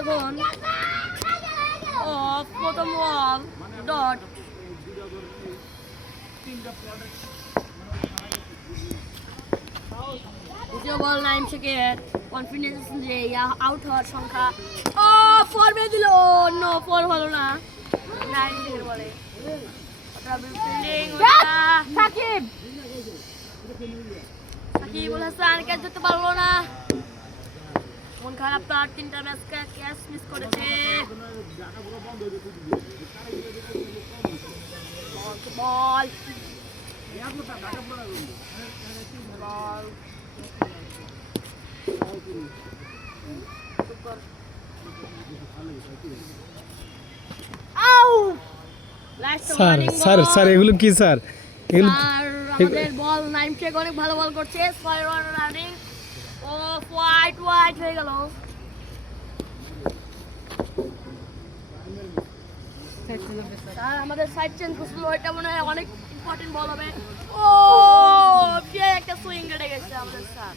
এখন প্রথম ball dot দ্বিতীয় বল নাইম থেকে কনফিডেন্স যে আউট হওয়ার সংখ্যা ফোর দিল নো ফোর হলো না নাইম থেকে বলে সাকিব সাকিবুল হাসান ক্যাচ ধরতে পারলো না মন খারাপ তার তিনটা ম্যাচ ক্যাচ মিস করেছে বল স্যার এগুলো কি স্যার? এগুলো আমাদের বল নাইম শেখ অনেক ভালো বল করছে 6 রান রানিং ও হোয়াইট হয়ে গেল স্যার আমাদের সাইড চেঞ্জ করছিল ওইটা মনে হয় অনেক ইম্পর্টেন্ট বল হবে ও একটা সুইং কেটে গেছে আমাদের স্যার